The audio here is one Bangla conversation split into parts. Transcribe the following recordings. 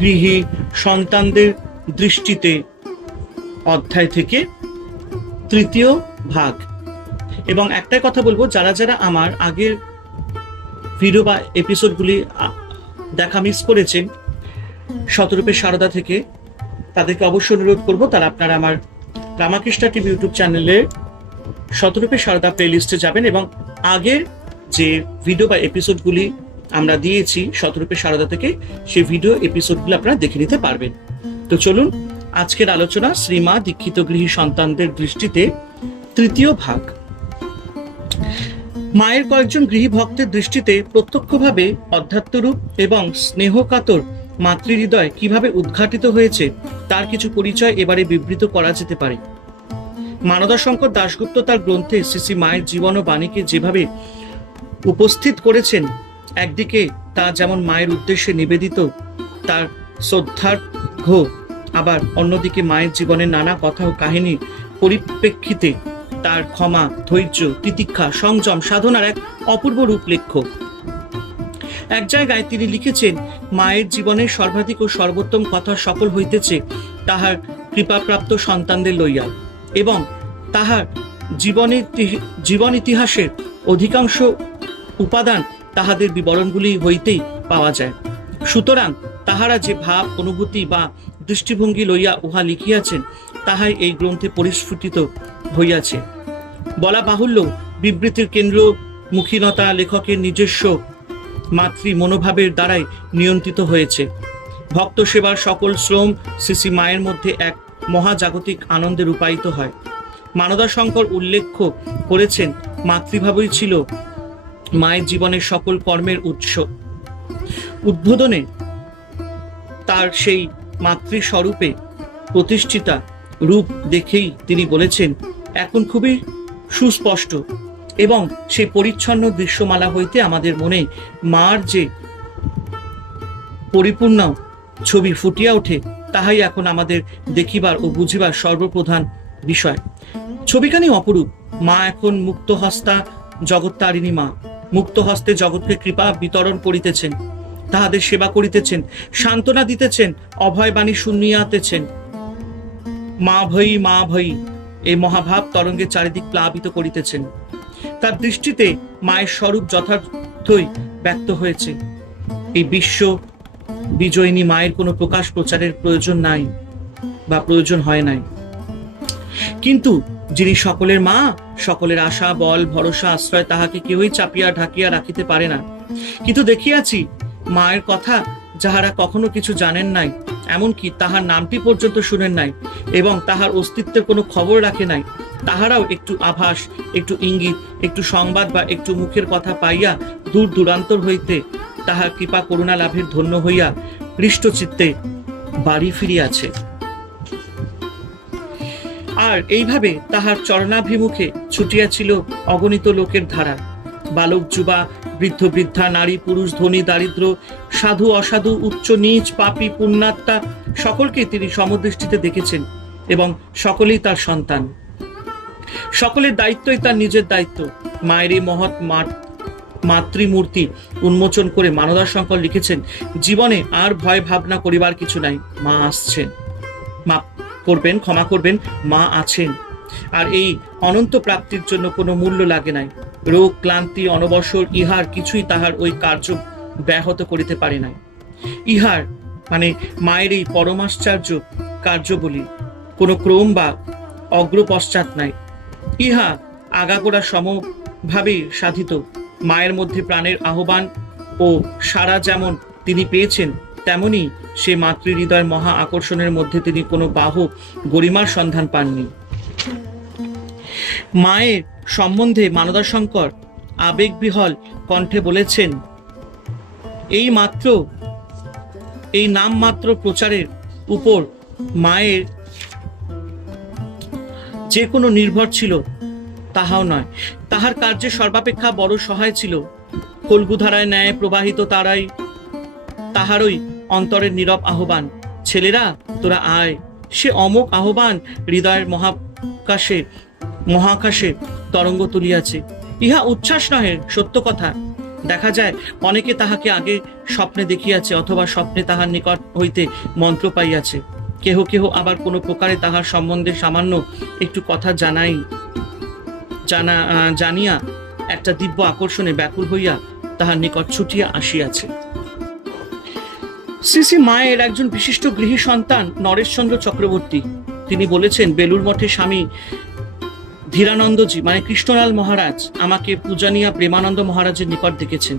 গৃহী সন্তানদের দৃষ্টিতে অধ্যায় থেকে তৃতীয় ভাগ। এবং একটাই কথা বলব, যারা যারা আমার আগের ভিডিও বা এপিসোডগুলি দেখা মিস করেছেন, শতরূপে সারদা থেকে, তাদেরকে অবশ্যই অনুরোধ করব, তারা আপনারা আমার রামাকৃষ্ণ টিভি ইউটিউব চ্যানেলে শতরূপে সারদা প্লেলিস্টে যাবেন এবং আগের যে ভিডিও বা এপিসোডগুলি আমরা দিয়েছি শতরূপে সারদা থেকে সেই ভিডিও এপিসোডগুলো আপনারা দেখে নিতে পারবেন। তো চলুন, আজকের আলোচনা শ্রীমা দীক্ষিত গৃহী সন্তানদের দৃষ্টিতে তৃতীয় ভাগ। মায়ের কয়েকজন গৃহী ভক্তের দৃষ্টিতে প্রত্যক্ষভাবে অধ্যাত্মরূপ এবং স্নেহকাতর মাতৃহৃদয় কীভাবে উদ্ঘাটিত হয়েছে, তার কিছু পরিচয় এবারে বিবৃত করা যেতে পারে। মানদাশঙ্কর দাশগুপ্ত তার গ্রন্থে শ্রী মায়ের জীবন ও বাণীকে যেভাবে উপস্থিত করেছেন একদিকে তা যেমন মায়ের উদ্দেশ্যে নিবেদিত, তার শ্রদ্ধার্ঘ আবার অন্যদিকে মায়ের জীবনের নানা কথা ও কাহিনী পরিপ্রেক্ষিতে তার ক্ষমা, ধৈর্য, তিতিক্ষা, সংযম, সাধনার এক অপূর্ব রূপলেখ্য। এক জায়গায় তিনি লিখেছেন, মায়ের জীবনের সর্বাধিক ও সর্বোত্তম কথা সফল হইতেছে তাহার কৃপাপ্রাপ্ত সন্তানদের লইয়া এবং তাহার জীবনের জীবন ইতিহাসের অধিকাংশ উপাদান তাহাদের বিবরণগুলি হইতেই পাওয়া যায়। সুতরাং তাহারা যে ভাব, অনুভূতি বা দৃষ্টিভঙ্গি লইয়া উহা লিখিয়াছেন, তাহাই এই গ্রন্থে পরিস্ফুটিত হইয়াছে। বলা বাহুল্য, বিবৃতির কেন্দ্র মুখীনতা লেখকের নিজস্ব মাতৃ মনোভাবের দ্বারাই নিয়ন্ত্রিত হয়েছে। ভক্ত সেবার সকল শ্রম শ্রী মায়ের মধ্যে এক মহাজাগতিক আনন্দে রূপায়িত হয়। মানদা শঙ্কর উল্লেখ করেছেন, মাতৃভাবই ছিল মায়ের জীবনের সকল কর্মের উৎস। উদ্বোধনে তার সেই মাতৃস্বরূপে প্রতিষ্ঠিতা রূপ দেখেই তিনি বলেছেন, এখন খুবই সুস্পষ্ট এবং সেই পরিচ্ছন্ন দৃশ্যমালা হইতে আমাদের মনে মার যে পরিপূর্ণ ছবি ফুটিয়া ওঠে, তাহাই এখন আমাদের দেখিবার ও বুঝিবার সর্বপ্রধান বিষয়। ছবিখানি অপরূপ, মা এখন মুক্ত হস্তা জগত্তারিণী মা। মুক্ত হস্তে জগৎকে কৃপা বিতরণ করিতেছেন, তাহাদের সেবা করিতেছেন, সান্ত্বনা দিতেছেন অভয় বাণী শুনিয়াতেছেন। মা ভই মা ভই এই মহাভাব তরঙ্গের চারিদিক প্লাবিত করিতেছেন। তার দৃষ্টিতে মায়ের স্বরূপ যথার্থই ব্যক্ত হয়েছে। এই বিশ্ব বিজয়িনী মায়ের কোনো প্রকাশ প্রচারের প্রয়োজন নাই বা প্রয়োজন হয় নাই। কিন্তু যিনি সকলের মা, সকলের আশা, বল, ভরসা, আশ্রয় তাহাকে কেউই চাপিয়া ঢাকিয়া রাখিতে পারে না। কিন্তু দেখিয়াছি, মায়ের কথা যাহারা কখনো কিছু জানেন নাই, এমনকি তাহার নামটি পর্যন্ত শুনেন নাই, এবং তাহার অস্তিত্বের কোনো খবর রাখে নাই, তাহারাও একটু আভাস, একটু ইঙ্গিত, একটু সংবাদ বা একটু মুখের কথা পাইয়া দূর দূরান্তর হইতে তাহার কৃপা করুণা লাভের ধন্য হইয়া হৃষ্টচিত্তে বাড়ি ফিরিয়াছে। আর এইভাবে তাহার চরণাভিমুখে ছুটিয়াছিল অগণিত লোকের ধারা। বালক যুবা, বৃদ্ধ বৃদ্ধা, নারী, পুরুষ, ধনী, দারিদ্র, সাধু, অসাধু, উচ্চ নীচ, পাপী, পুণ্যাত্মা সকলকে তিনি সমদৃষ্টিতে দেখেছেন এবং সকলেই তার সন্তান। সকলের দায়িত্বই তার নিজের দায়িত্ব। মায়ের এই মহৎ মা- মাতৃমূর্তি উন্মোচন করে মানদার শঙ্কর লিখেছেন, জীবনে আর ভয় ভাবনা করিবার কিছু নাই, মা আসছেন। মাপ করবেন, ক্ষমা করবেন, মা আছেন। আর এই অনন্ত প্রাপ্তির জন্য কোনো মূল্য লাগে নাই। রোগ, ক্লান্তি, অনবসর, ইহার কিছুই তাহার ওই কার্য ব্যাহত করিতে পারে নাই। ইহার মানে মায়ের এই পরমাশ্চর্য কার্যবলী। কোনো ক্রম বা অগ্রপশ্চাৎ নাই। ইহা আগাগোড়া সমভাবে সাধিত। মায়ের মধ্যে প্রাণের আহ্বান ও সারা যেমন তিনি পেয়েছেন তেমনি সে মাতৃহৃদয় মহা আকর্ষণের মধ্যে তিনি কোনো বাহ গরিমার সন্ধান পাননি। মায়ের সম্বন্ধে মানদাশঙ্কর আবেগবিহল কণ্ঠে বলেছেন, এই মাত্র, এই নামমাত্র প্রচারের উপর মায়ের যে কোনো নির্ভর ছিল তাহাও নয়। তাহার কার্যে সর্বাপেক্ষা বড় সহায় ছিল। কলগুধারায় ন্যায় প্রবাহিত তারাই তাহারই অন্তরের নীরব আহ্বান, ছেলেরা, তোরা আয়। সে অমোক আহ্বান হৃদয়ের মহাকাশে মহাকাশে তরঙ্গ তুলিয়াছে। ইহা উচ্ছ্বাস নহে, সত্য কথা। দেখা যায়, অনেকে তাহাকে আগে স্বপ্নে দেখিয়াছে অথবা স্বপ্নে তাহার নিকট হইতে মন্ত্র পাইয়াছে। কেহ কেহ আবার কোনো প্রকারে তাহার সম্বন্ধে সামান্য একটু কথা জানাই, জানা জানিয়া একটা দিব্য আকর্ষণে ব্যাকুল হইয়া তাহার নিকট ছুটিয়া আসিয়াছে। শ্রী মায়ের একজন বিশিষ্ট গৃহী সন্তান নরেশচন্দ্র চক্রবর্তী। তিনি বলেছেন বেলুর মঠে স্বামী ধীরানন্দজি মানে কৃষ্ণলাল মহারাজ, আমাকে পূজানিয়া প্রেমানন্দ মহারাজের নিকট দেখেছেন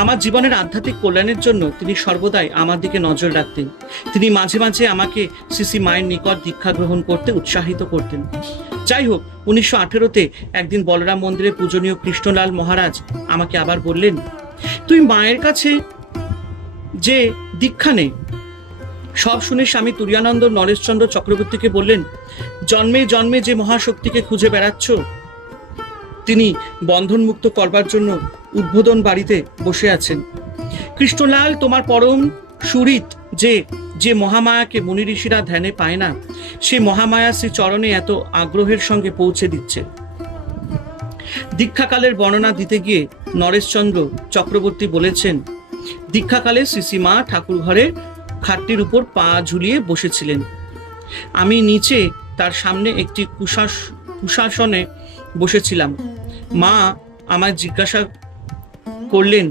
আমার জীবনের আধ্যাত্মিক কল্যাণের জন্য তিনি সর্বদাই আমার দিকে নজর রাখতেন। তিনি মাঝে মাঝে আমাকে শ্রী মায়ের নিকট দীক্ষা গ্রহণ করতে উৎসাহিত করতেন। যাই হোক, উনিশশো আঠেরোতে একদিন বলরাম মন্দিরে পূজনীয় কৃষ্ণলাল মহারাজ আমাকে আবার বললেন, তুই মায়ের কাছে যে দীক্ষা নেই। সব শুনে স্বামী তুরিয়ানন্দ নরেশচন্দ্র চক্রবর্তীকে বললেন, জন্মে জন্মে যে মহাশক্তিকে খুঁজে বেড়াচ্ছ, তিনি বন্ধনমুক্ত করবার জন্য উদ্বোধন বাড়িতে বসে আছেন। কৃষ্ণলাল, তোমার পরম সুরিত যে যে মহামায়াকে মুনি ঋষিরা ধ্যানে পায় না সেই মহামায়া শ্রী চরণে এত আগ্রহের সঙ্গে পৌঁছে দিচ্ছে। দীক্ষাকালের বর্ণনা দিতে গিয়ে নরেশচন্দ্র চক্রবর্তী বলেছেন দীক্ষাকালে শ্রীসীমা ঠাকুর ঘরে খাটটির উপর পা ঝুলিয়ে বসেছিলেন। আমি নিচে তার সামনে একটি কুশাস কুশাসনে বসেছিলাম। মা আমায় জিজ্ঞাসা করলেন,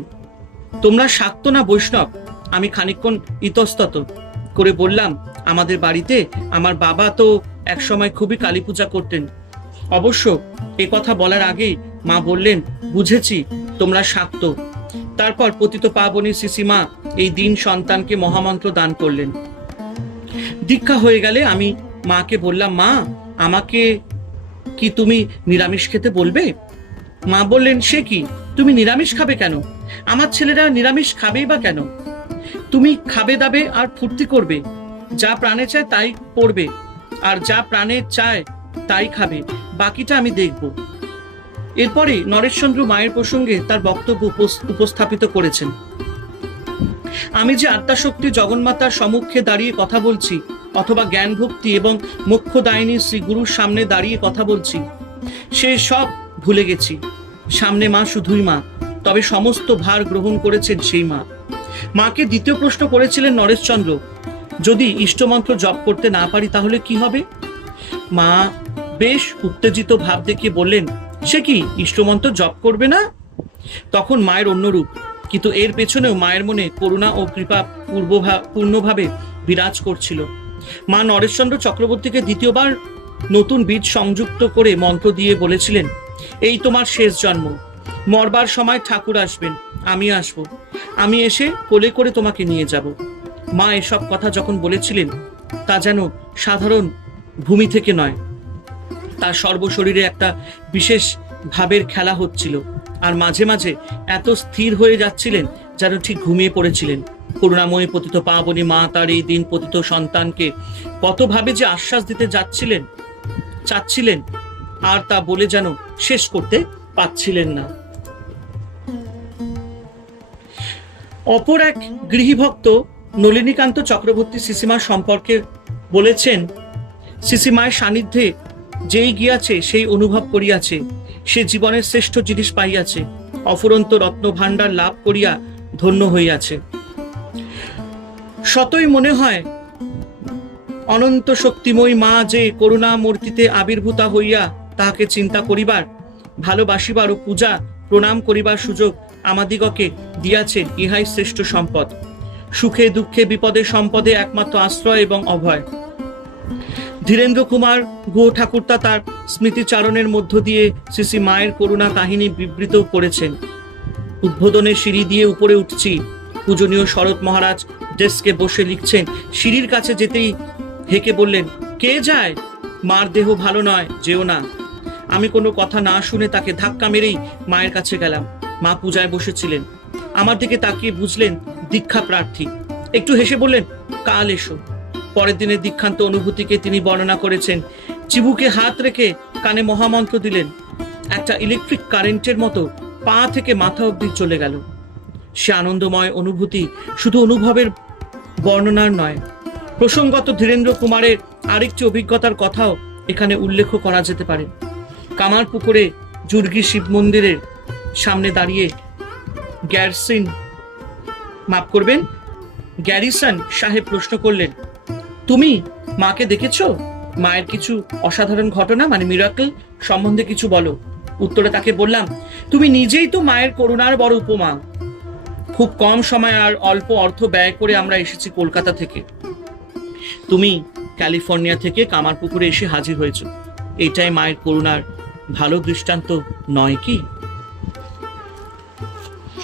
তোমরা শাক্ত না বৈষ্ণব? আমি খানিকক্ষণ ইতস্তত করে বললাম, আমাদের বাড়িতে আমার বাবা তো একসময় খুবই কালী পূজা করতেন। অবশ্য এ কথা বলার আগেই মা বললেন, বুঝেছি, তোমরা শাক্ত। তারপর পতিত পাবনী শিশিমা এই দিন সন্তানকে মহামন্ত্র দান করলেন। দীক্ষা হয়ে গেলে আমি মাকে বললাম, মা, আমাকে কি তুমি নিরামিষ খেতে বলবে? মা বললেন, সে কি? তুমি নিরামিষ খাবে কেন? আমার ছেলেরা নিরামিষ খাবেই বা কেন? তুমি খাবে দাবে আর ফুর্তি করবে। যা প্রাণে চায় তাই পড়বে আর যা প্রাণে চায় তাই খাবে। বাকিটা আমি দেখব। এরপরে নরেশচন্দ্র মায়ের প্রসঙ্গে তার বক্তব্য উপস্থাপিত করেছেন। আমি যে আত্মাশক্তি জগন্মাতার সম্মুখে দাঁড়িয়ে কথা বলছি, অথবা জ্ঞান ভক্তি এবং মোক্ষদায়িনী শ্রী গুরুর সামনে দাঁড়িয়ে কথা বলছি, সে সব ভুলে গেছি। সামনে মা শুধুই মা, তবে সমস্ত ভার গ্রহণ করেছেন সেই মা। মাকে দ্বিতীয় প্রশ্ন করেছিলেন নরেশচন্দ্র, যদি ইষ্টমন্ত্র জপ করতে না পারি তাহলে কি হবে? মা বেশ উত্তেজিত ভাব দেখিয়ে বললেন সে কি ইষ্টমন্ত্র জপ করবে না? তখন মায়ের অন্য রূপ, কিন্তু এর পেছনেও মায়ের মনে করুণা ও কৃপা পূর্বভা পূর্ণভাবে বিরাজ করছিল। মা নরেশচন্দ্র চক্রবর্তীকে দ্বিতীয়বার নতুন বীজ সংযুক্ত করে মন্ত্র দিয়ে বলেছিলেন, এই তোমার শেষ জন্ম। মরবার সময় ঠাকুর আসবেন, আমি আসব। আমি এসে কোলে করে তোমাকে নিয়ে যাব। মা এসব কথা যখন বলেছিলেন, তা যেন সাধারণ ভূমি থেকে নয় তার সর্বশরীরে একটা বিশেষ ভাবের খেলা হচ্ছিল। আর মাঝে মাঝে এত স্থির হয়ে যাচ্ছিলেন যেন ঠিক ঘুমিয়ে পড়েছিলেন। করুণাময়ী পতিত পাবনী মা, তার এই দিন পতিত সন্তানকে কতভাবে যে আশ্বাস দিতে যাচ্ছিলেন, চাচ্ছিলেন, আর তা বলে যেন শেষ করতে পাচ্ছিলেন না। অপর এক গৃহীভক্ত নলিনীকান্ত চক্রবর্তী সিসিমা সম্পর্কে বলেছেন সিসিমায়ের সান্নিধ্যে যেই গিয়াছে, সেই অনুভব করিয়াছে। সে জীবনের শ্রেষ্ঠ জিনিস পাইয়াছে। অফুরন্ত রত্ন ভাণ্ডার লাভ করিয়া ধন্য হইয়াছে। শতই মনে হয়, অনন্ত শক্তিময় মা যে করুণা মূর্তিতে আবির্ভূতা হইয়া তাহাকে চিন্তা করিবার, ভালোবাসিবার ও পূজা প্রণাম করিবার সুযোগ আমাদিগকে দিয়াছেন ইহাই শ্রেষ্ঠ সম্পদ। সুখে দুঃখে বিপদে সম্পদে একমাত্র আশ্রয় এবং অভয়। ধীরেন্দ্র কুমার গুহ ঠাকুরতা তার স্মৃতিচারণের মধ্য দিয়ে শ্রী মায়ের করুণা কাহিনী বিবৃত করেছেন। উদ্বোধনের সিঁড়ি দিয়ে উপরে উঠছি। পূজনীয় শরৎ মহারাজ ডেস্কে বসে লিখছেন, সিঁড়ির কাছে যেতেই হেকে বললেন, কে যায়? মার দেহ ভালো নয়, যেও না। আমি কোনো কথা না শুনে তাকে ধাক্কা মেরেই মায়ের কাছে গেলাম। মা পূজায় বসেছিলেন। আমার দিকে তাকিয়ে বুঝলেন, দীক্ষা প্রার্থী। একটু হেসে বললেন, কাল এসো। পরের দিনের দীক্ষান্ত অনুভূতিকে তিনি বর্ণনা করেছেন। চিবুকে হাত রেখে কানে মহামন্ত্র দিলেন। একটা ইলেকট্রিক কারেন্টের মতো পা থেকে মাথা অবধি চলে গেল। সে আনন্দময় অনুভূতি শুধু অনুভবের বর্ণনার নয়, প্রসঙ্গত ধীরেন্দ্র কুমারের আরেকটি অভিজ্ঞতার কথাও এখানে উল্লেখ করা যেতে পারে। কামার পুকুরে জুর্গি শিব মন্দিরের সামনে দাঁড়িয়ে গ্যারসিন মাফ করবেন, গ্যারিসন সাহেব প্রশ্ন করলেন তুমি মাকে দেখেছ? মায়ের কিছু অসাধারণ ঘটনা মানে মিরাকল সম্বন্ধে কিছু বলো। উত্তরে তাকে বললাম, তুমি নিজেই তো মায়ের করুণার বড় উপমা। খুব কম সময় আর অল্প অর্থ ব্যয় করে আমরা এসেছি কলকাতা থেকে। তুমি ক্যালিফোর্নিয়া থেকে কামারপুকুরে এসে হাজির হয়েছো। এটাই মায়ের করুণার ভালো দৃষ্টান্ত, নয় কি?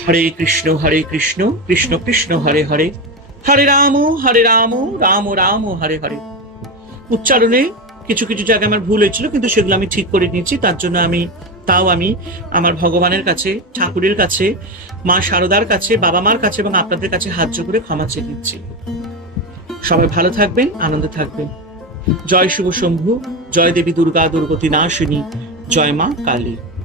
হরে কৃষ্ণ হরে কৃষ্ণ কৃষ্ণ কৃষ্ণ, হরে হরে। হরে রাম হরে রাম রাম রাম, হরে হরে। উচ্চারণে কিছু কিছু জায়গায় আমার ভুল হয়েছিল, কিন্তু সেগুলো আমি ঠিক করে নিয়েছি, তার জন্য আমি, তাও আমি আমার ভগবানের কাছে, ঠাকুরের কাছে, মা শারদার কাছে, বাবা মার কাছে এবং আপনাদের কাছে হাত করে ক্ষমা চেয়ে নিচ্ছি। সবাই ভালো থাকবেন, আনন্দে থাকবেন। জয় শুভ শম্ভু, জয় দেবী দুর্গা, দুর্গতি নাশিনী, জয় মা কালী।